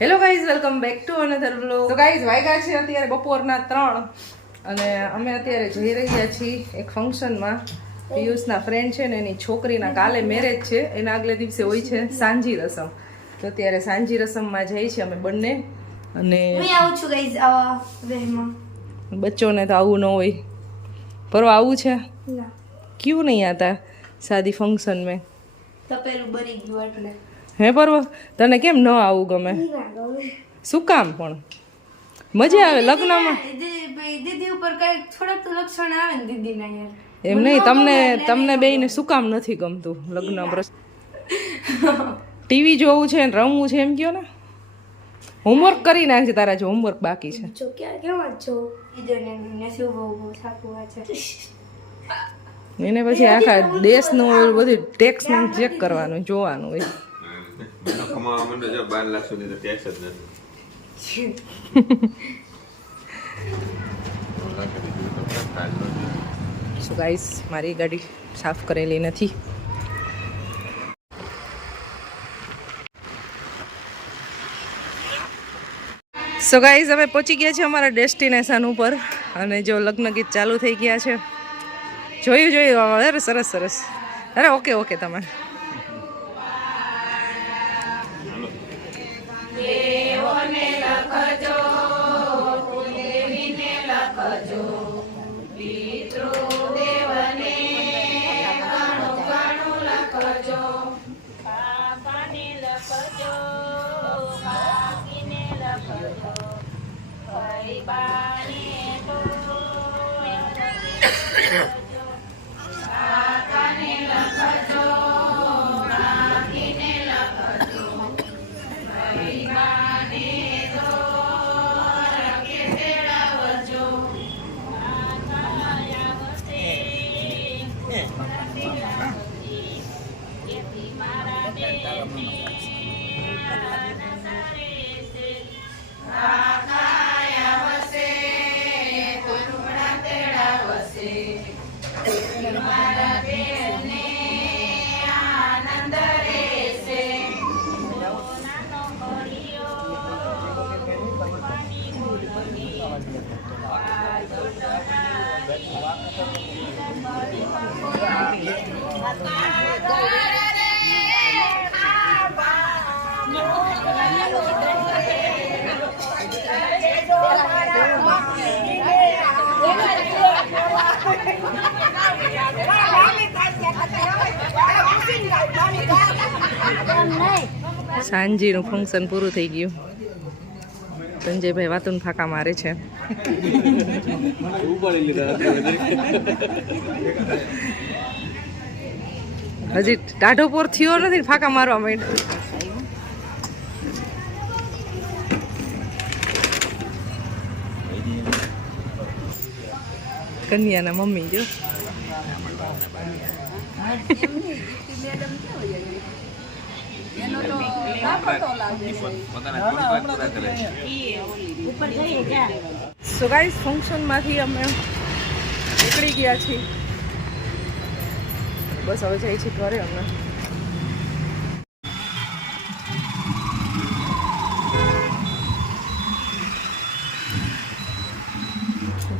Hello guys, welcome back to another vlog. તો guys વાગ્યા છે અત્યારે બપોરના 3 અને અમે અત્યારે જઈ રહ્યા છીએ એક ફંક્શનમાં. પિયુષના ફ્રેન્ડ છે ને એની છોકરીના કાલે મેરેજ છે, એના આગલે દિવસે હોય છે સાંજી રસમ. તો અત્યારે સાંજી રસમમાં જઈએ છીએ અમે બંને. અને હું આવું છું ગાઈઝ વેહમાં. બચ્ચોને તો આવું ન હોય. પરવા આવું છે ના, ક્યું નહીં આતા શાદી ફંક્શન में? તપેલું બની ગયું એટલે. હે પરવા, તને કેમ ન આવું ગમે? શું કામ પણ? મજા આવે લગ્નમાં. દીદી ઉપર કઈ થોડાક તો લક્ષણ આવે ને દીદીના યાર. એમ નહીં, તમને બેયને શું કામ નથી ગમતું લગ્ન પ્રસંગ? ટીવી જોવું છે ને રમવું છે એમ કયો ને. હોમવર્ક કરી નાખજે, તારા જો હોમવર્ક બાકી છે. જો ક્યાં કેવા છો ઈદને નસીબ બહુ સાકું છે. એને પછી આખા દેશનું બધું ટેક્સ નું ચેક કરવાનું, જોવાનું હોય. કમાવા માંડો જો 12 લાખ સુધી તો ટેક્સ જ નથી. સો ગાઈસ, મારી ગાડી સાફ કરેલી નથી. સો ગાઈસ, અમે પહોંચી ગયા છે અમારા ડેસ્ટિનેશન ઉપર અને જો લગ્ન ગીત ચાલુ થઈ ગયા છે. જોયું. અરે સરસ. અરે ઓકે તમે. સાંજીનું ફંક્શન પૂરું થઈ ગયું. સંજયભાઈ વાતુન ફાંકા મારે છે. હજી ટાઢો પોર થયો નથી, ફાંકા મારવા માંડ્યો. કન્યાના મમ્મી જો સો ગાઈસ, ફંક્શનમાંથી અમે નીકળી ગયા છીએ. બસ હવે જઈએ છીએ ઘરે. અમે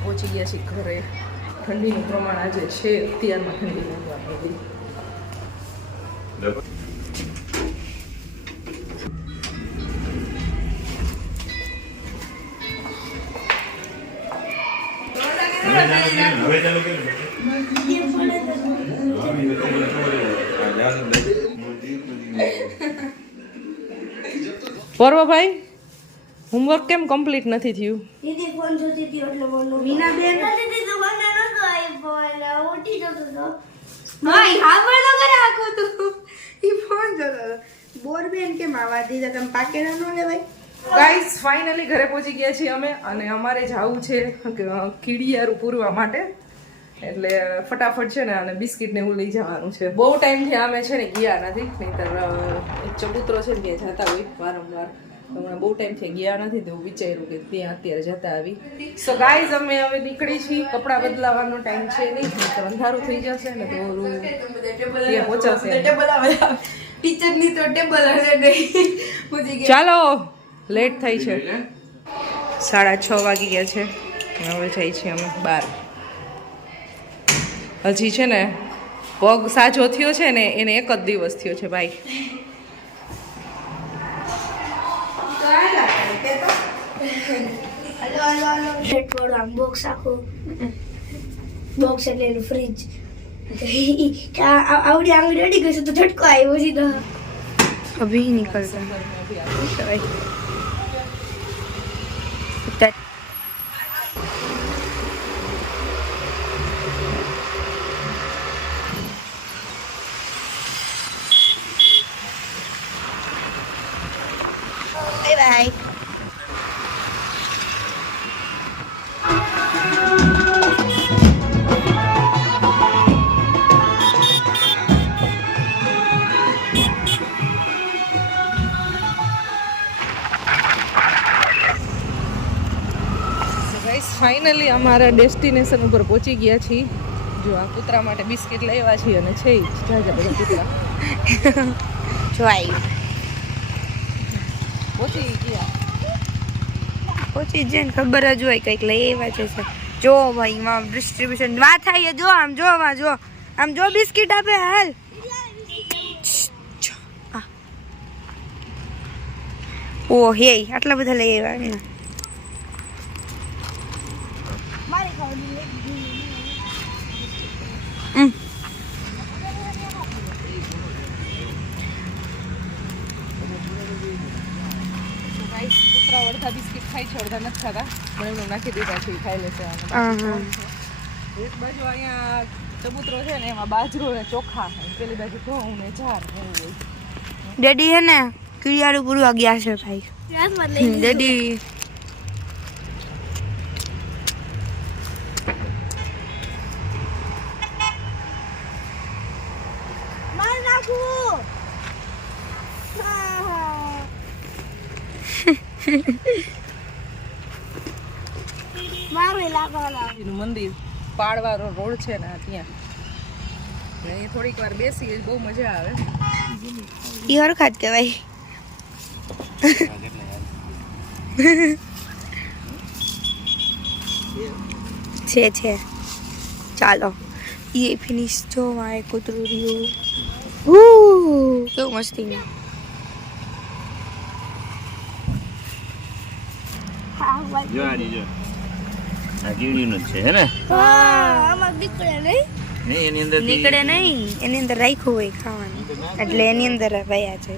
પહોંચી ગયા છીએ ઘરે. ઠંડીનું પ્રમાણ આજે છે, અત્યારમાં ઠંડી લાગવા માંડી. પર્વભાઈ, હોમવર્ક કેમ કમ્પ્લીટ નથી થયું? દીદી ફોન જોતી હતી એટલે બોલો. મીના બેન દીદી તો મને નતો આઈફોન ઉઠી જતો તો. હા, હાવર તો કરે આખો તું. ઈ ફોન જોતો. બોરબેન કેમ આવા દીધા તમે પાકેલા નો લેવાય? ગાઈસ, ફાઇનલી ઘરે પહોંચી ગયા છીએ અમે અને અમારે જવું છે કીડિયારું પૂરવા માટે. એટલે ફટાફટ છે ને અને બિસ્કિટ ને એવું લઈ જવાનું છે. બહુ ટાઈમથી અમે છે ને ગયા નથી, નહીંતર એક ચબૂતરો છે ને ત્યાં જતા હોય વારંવાર. હમણાં બહુ ટાઈમથી ગયા નથી તો વિચાર્યું કે ત્યાં અત્યારે જતા આવી. સો ગાઈઝ, અમે હવે નીકળી છીએ. કપડાં બદલાવાનો ટાઈમ છે નહીં, તો અંધારું થઈ જશે ને તો ત્યાં પહોંચાશે. ટીચર ની તો ટેબલ હશે નહીં. ચાલો લેટ થાય છે 6:30 વાગી ગયા છે હવે જઈએ છીએ અમે બહાર હજી છે ને પગ સાજો થયો છે ને એને 1 જ દિવસ થયો છે ભાઈ બોક્સ આખું બોક્સ એટલે એનું ફ્રીજ આવડી આંગળી અડી ગઈ છે તો ઝટકો આવ્યો સીધો અભી નીકળતા બાય ફાઇનલી અમારા ડેસ્ટિનેશન ઉપર પહોંચી ગયા છીએ જો આ કૂતરા માટે બિસ્કિટ લેવા છીએ અને છે જાજા બધા કૂતરા જો આવી પહોંચી જઈને ખબર જ હોય કંઈક લઈ આવ્યા છે જો ભાઈ માં ડિસ્ટ્રીબ્યુશન વાત થાય જો આમ જો આમ જો બિસ્કિટ આપે હાલ ઓ હે આટલા બધા લઈ આવ્યા કૂતરા અડધા બિસ્કિટ ખાય છે અડધા નથી ખાતા પણ એમને નાખી દીધા છે ખાઈ લેશે એક બાજુ અહીંયા ચબૂતરો છે ને એમાં બાજરો ને ચોખા પેલી બાજુ ઘઉં ને ઝાર એવું હોય ડેડી હે ને કીડિયારું પૂરવા ગયા છે ભાઈ ડેડી મંદિર પાડવાનો રોડ છે ને ત્યાં એ થોડીક વાર બેસી બહુ મજા આવે ઈ હરખાત કહેવાય છે ચાલો એ ફિનિશ જો મારે કૂતરું રહ્યું કેવું મસ્તી જો આ કીડીનું જ છે હે ને આમાં નીકળે નહીં એની અંદર રાખ્યું હોય ખાવાનું એટલે એની અંદર રહ્યા છે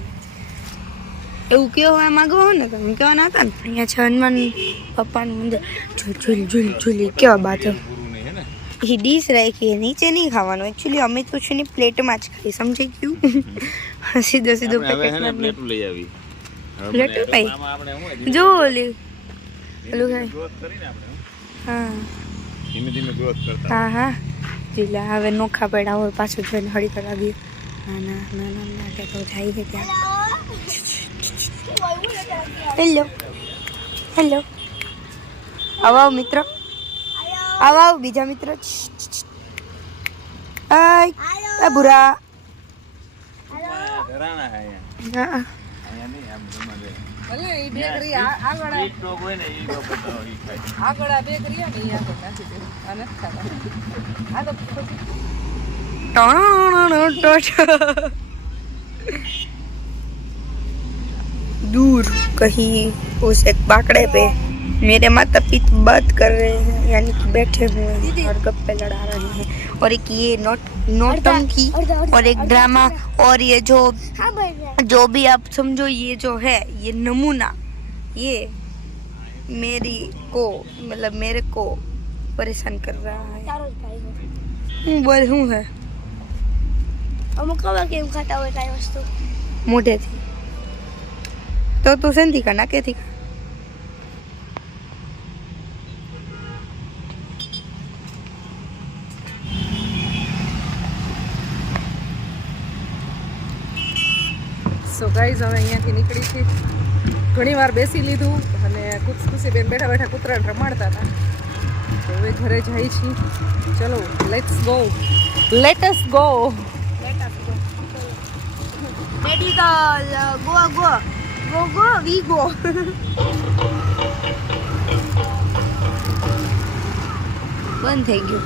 એવું કહેવા માંગો ને તમે કહેવાના હતા ને અહીંયા છે હનુમાન પપ્પાનું મંદિર ઝૂલી કેવા બાતો એ ડીશ રાખી નીચે નહીં ખાવાનું એકચ્યુઅલી અમે તો છે ને પ્લેટમાં જ ખાઈ સમજાઈ ગયું સીધો પેકેટમાં પ્લેટ લઈ આવી પ્લેટ ભાઈ જો ઓલું ખાય હા ધીમે ધીમે ગ્રોથ કરતા હા જીલા હવે નોખા પડ્યા હોય પાછું જોઈને હળી પર લાગી ના કે તો જાય છે ત્યાં હેલો આવો મિત્રો આવો બીજા મિત્રો એ બુરા ઘરાણા હે હા ભલે એ બેકરી આગળ આગળ આ બેકરી ને એ આગળ નાખી દે આ નથી ખાતા આ તો दूर कहीं उस एक बाकड़े पे मेरे माता पिता बात कर रहे हैं यानी कि बैठे हुए हैं और गप्पे लड़ा रहे हैं और एक ये नौटंकी और एक ड्रामा और ये जो भी आप समझो ये जो है ये नमूना ये मेरे को परेशान कर रहा है बोल हूँ है मोटे थी तो तू सेंधी का ना के थी સો ગાઈઝ હવે અહીંયાથી નીકળી છે ઘણી વાર બેસી લીધું અને ખુશીબેન બેઠા બેઠા કૂતરાને રમાડતા હતા તો હવે ઘરે જાય છીએ ચલો let's go lettuce go Daddy the go go we go. બંધ થઈ ગયું.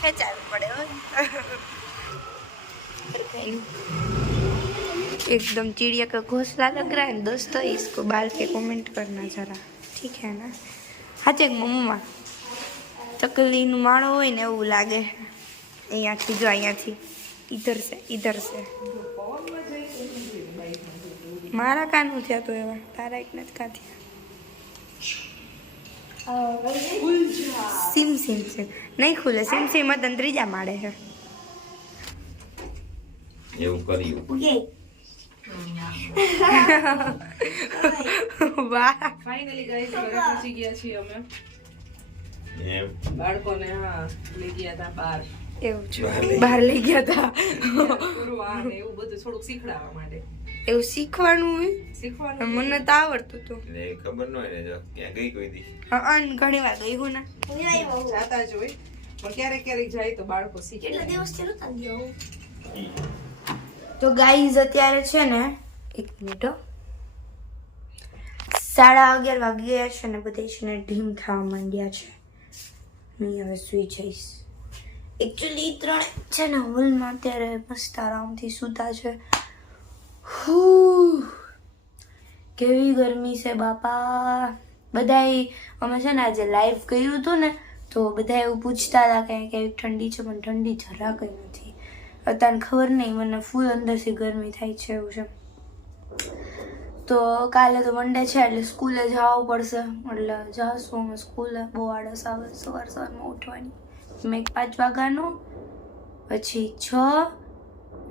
ખેંચાવી પડે હો. एकदम चिड़िया का घोंसला लग रहा है दोस्तों, इसको बाल के कमेंट करना जरा, ठीक है ना? हाँ चेक मम्मा चकलीનું માળો હોય ને એવું લાગે. અહીંયાથી જો અહીંયાથી ઈધર સે મારા કાનું થયા તો એવા તારા એક નથી કાં થયા. સિમ નહીં ખુલે. સિમ મતન ત્રીજા માળે છે. એવું કર્યું. વાહ ફાઇનલી ગાઈસ ઘરે પહોંચી ગયા છીએ અમે. એમ બાળકોને લઈ ગયા હતા બહાર એવું છે. બહાર લઈ ગયા હતા. પૂરવા ને એવું બધું થોડુંક શીખડાવવા માટે. એવું શીખવાનું હોય. શીખવાનું મને તો આવડતું હતું. એટલે ખબર ન હોય ને જો ક્યાં ગઈ કોઈ દી. હા ઘણી વાર ગઈ હું ને. જાતા જ હોય પણ ક્યારેક ક્યારેક જાય તો બાળકો શીખે. તો ગાઈઝ અત્યારે છે ને 1 મિનિટ 11:30 વાગી ગયા છે ને બધા છે ને ઢીમ ખાવા માંડ્યા છે. હું હવે સુઈ જઈશ. એકચ્યુઅલી 3 છે ને હોલમાં અત્યારે મસ્ત આરામથી સૂતા છે. કેવી ગરમી છે બાપા. બધાય અમે છે ને આજે લાઈવ કર્યું હતું ને તો બધા એવું પૂછતા હતા કે કેવી ઠંડી છે, પણ ઠંડી જરા કંઈ નથી. અત્યારે ખબર નહીં, મને ફૂલ અંદરથી ગરમી થાય છે એવું છે. તો કાલે તો મંડે છે એટલે સ્કૂલે જવું પડશે. એટલે જઈશું અમે સ્કૂલે. બહુ આળસ આવે સવારમાં ઉઠવાની. મેં 5 વાગ્યાનું, પછી 6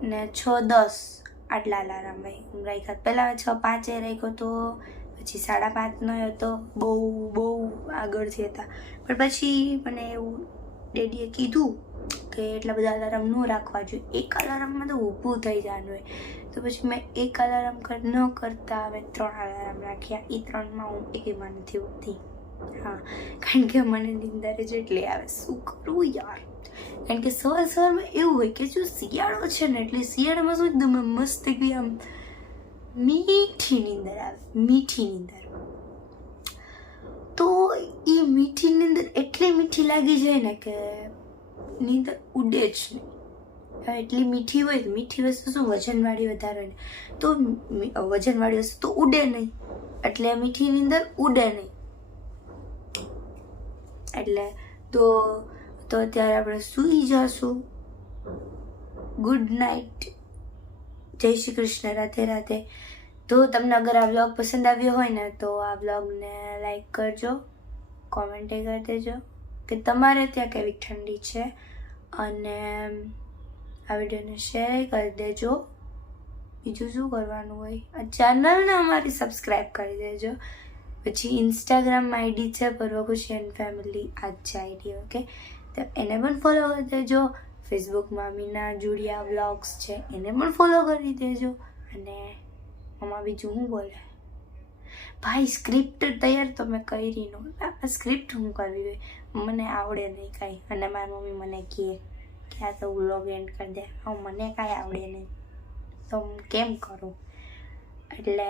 ને 6:10 આટલા અલાર્મ રાખ્યા. પહેલાં 6:05 રાખ્યો હતો, પછી 5:30નો હતો. બહુ આગળથી હતા. પણ પછી મને એવું ડેડીએ કીધું કે એટલા બધા અલાર્મ ન રાખવા જોઈએ. એક અલાર્મમાં તો ઊભું થઈ જવાનું હોય. તો પછી મેં એક અલાર્મ ન કરતા હવે 3 અલાર્મ રાખ્યા. એ 3માં હું એકેમાં નથી ઉઠતી. હા, કારણ કે મને નીંદર જ એટલી આવે. શું કરવું યાર? કારણ કે સવારમાં એવું હોય કે જો શિયાળો છે ને એટલે શિયાળામાં શું એકદમ મસ્ત એકદમ આમ મીઠી નીંદર આવે. મીઠી નીંદર. તો એ મીઠી નીંદર એટલી મીઠી લાગી જાય ને કે નીંદર ઉડે જ નહીં. એટલી મીઠી હોય તો મીઠી વસ્તુ શું વજનવાળી વધારે હોય ને તો વજનવાળી વસ્તુ તો ઉડે નહીં. એટલે મીઠી નીંદર ઉડે નહીં. એટલે તો અત્યારે આપણે સૂઈ જશું. Good night. જય શ્રી કૃષ્ણ. રાધે રાધે. તો તમને અગર આ વ્લોગ પસંદ આવ્યો હોય ને તો આ વ્લોગને લાઈક કરજો, કોમેન્ટ કરી દેજો કે તમારે ત્યાં કેવી ઠંડી છે, અને આ વિડીયોને શેર કરી દેજો. બીજું શું કરવાનું હોય? આ ચેનલને અમારી સબસ્ક્રાઈબ કરી દેજો. પછી ઇન્સ્ટાગ્રામમાં આઈડી છે પર્વખુશી એન્ડ ફેમિલી. આ જ છે આઈડી. ઓકે, તો એને પણ ફોલો કરી દેજો. ફેસબુકમાં મીના જુડિયા વ્લોગ્સ છે, એને પણ ફોલો કરી દેજો. અને આમાં બીજું શું બોલે ભાઈ? સ્ક્રિપ્ટ તૈયાર તો મેં કરી નો. આ સ્ક્રિપ્ટ હું કરવી હોય? મને આવડે નહીં કાંઈ. અને મારી મમ્મી મને કહે કે આ તો વ્લોગ એન્ડ કરી દે. મને કાંઈ આવડે નહીં તો હું કેમ કરું? એટલે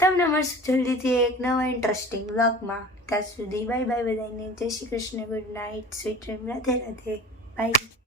તમને મળશું જલ્દીથી એક નવા ઇન્ટરેસ્ટિંગ વ્લોગમાં. ત્યાં સુધી બાય બાય બધાને. જય Shri Krishna. Good night. Sweet dream. Radhe Radhe. By.